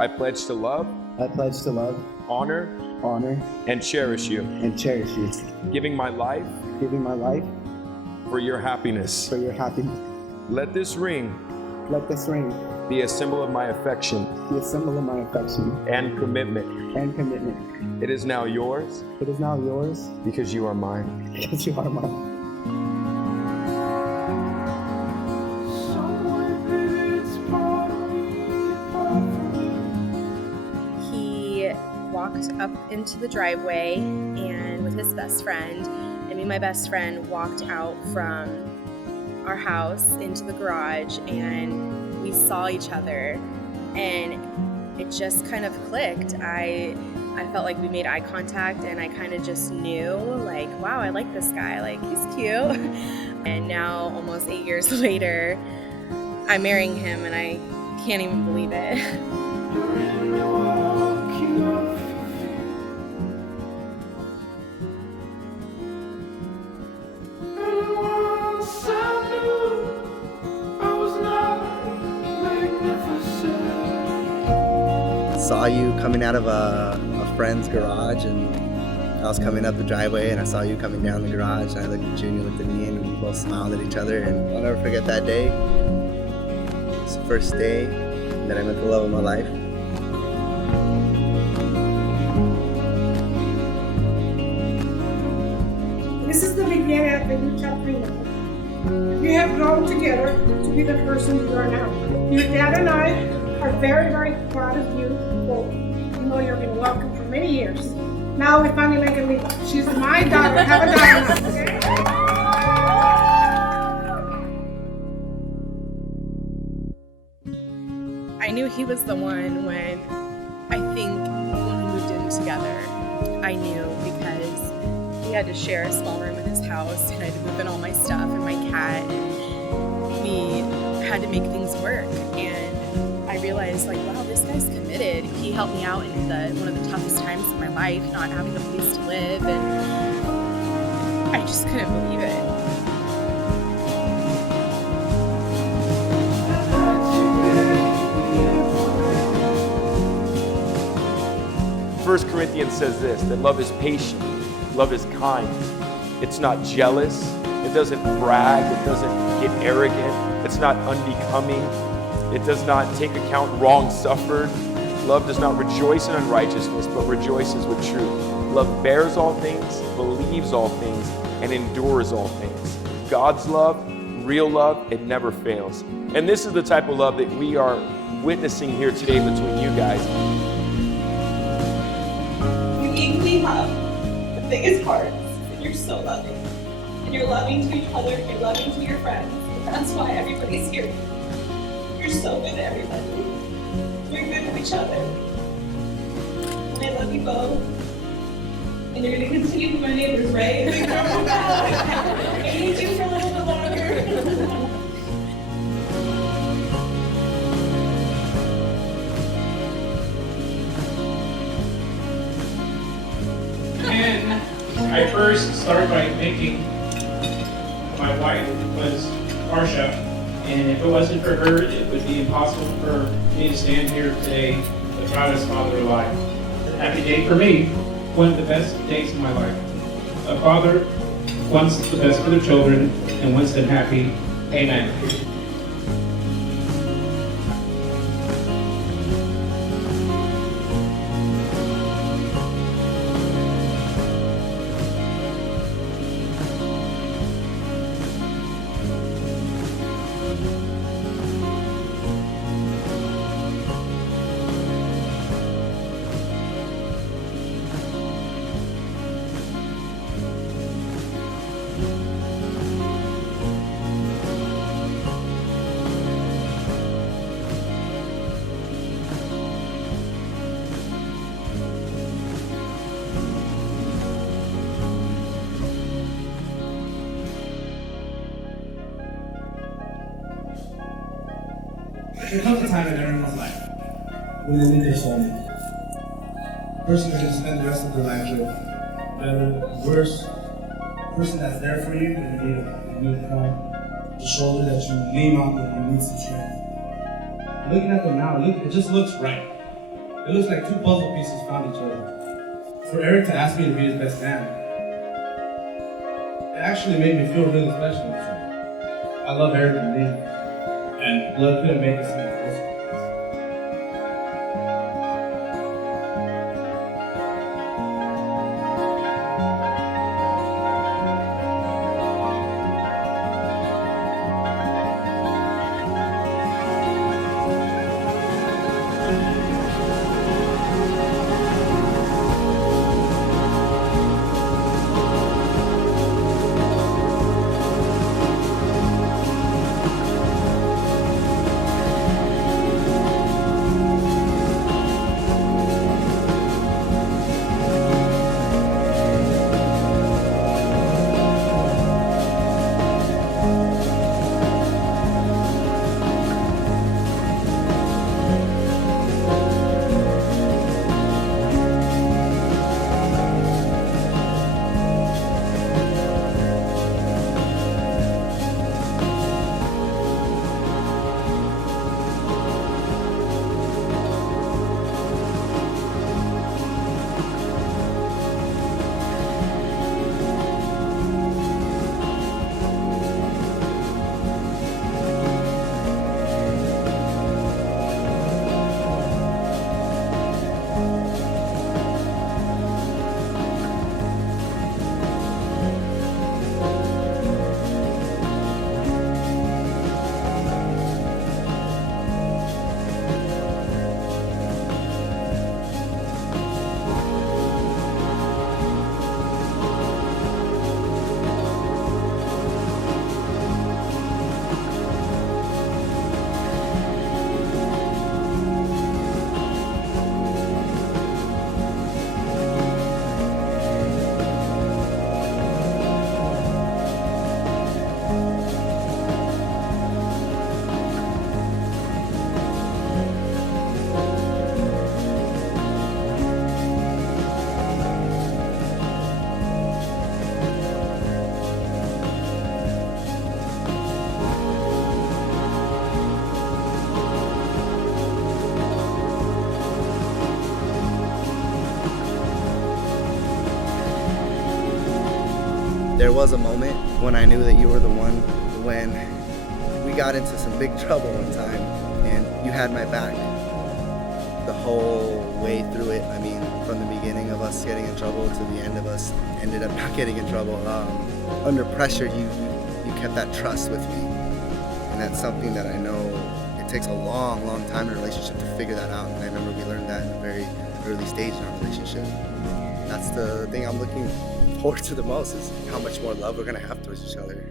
I pledge to love, I pledge to love, honor, honor, and cherish you, and cherish you, giving my life giving my life for your happiness. for your happiness. Let this ring Let this ring be a symbol of my affection be a symbol of my affection and commitment. and commitment. It is now yours It is now yours because you are mine. because you are mine. He walked up into the driveway and with his best friend, and me and my best friend walked out from our house into the garage, and we saw each other, and it just kind of clicked. I felt like we made eye contact, and I kind of just knew, like, wow, I like this guy, like, he's cute. And now, almost 8 years later, I'm marrying him, and I can't even believe it. Saw you coming out of a friend's garage, and I was coming up the driveway, and I saw you coming down the garage, and I looked at you, and you looked at me, and we both smiled at each other, and I'll never forget that day. It's the first day that I met the love of my life. This is the beginning of the new chapter in life. You have grown together to be the person you are now. Your dad and I are very, very proud of you both. You know you've been welcome for many years. Now we finally make it legal. She's my daughter. Have a daughter now, okay? I knew he was the one when we moved in together. I knew because he had to share a small room in his house, and I had to move in all my stuff and my cat, and we had to make things work. And I realized, like, wow, this guy's committed. He helped me out in one of the toughest times of my life, not having a place to live, and I just couldn't believe it. 1 Corinthians says this, that love is patient, love is kind. It's not jealous, it doesn't brag, it doesn't get arrogant, it's not unbecoming, it does not take account wrong suffered. Love does not rejoice in unrighteousness, but rejoices with truth. Love bears all things, believes all things, and endures all things. God's love, real love, it never fails. And this is the type of love that we are witnessing here today between you guys. You equally have the biggest hearts, and you're so loving. And you're loving to each other, and you're loving to your friends. And that's why everybody's here. You're so good to everybody. You're good to each other. And I love you both. And you're going to continue to be my neighbors, right? I need you for a little bit longer. And I first started by thinking my wife was Marsha, and if it wasn't for her, it would be impossible for me to stand here today, the proudest father alive. Happy day for me, one of the best days of my life. A father wants the best for their children and wants them happy. Amen. There comes a time in everyone's life when they need their soulmate. The person that you spend the rest of your life with. The worst person that's there for you when you need help. The shoulder that you lean on when you need some strength. Looking at them now, it just looks right. It looks like two puzzle pieces found each other. For Eric to ask me to be his best man, it actually made me feel really special inside. I love Eric and Lee, and blood couldn't make us any closer. There was a moment when I knew that you were the one, when we got into some big trouble one time and you had my back the whole way through it. I mean, from the beginning of us getting in trouble to the end of us ended up not getting in trouble. Under pressure, you kept that trust with me. And that's something that I know it takes a long, long time in a relationship to figure that out. And I remember we learned that in a very early stage in our relationship. That's the thing I'm looking forward to the most, is how much more love we're gonna have towards each other.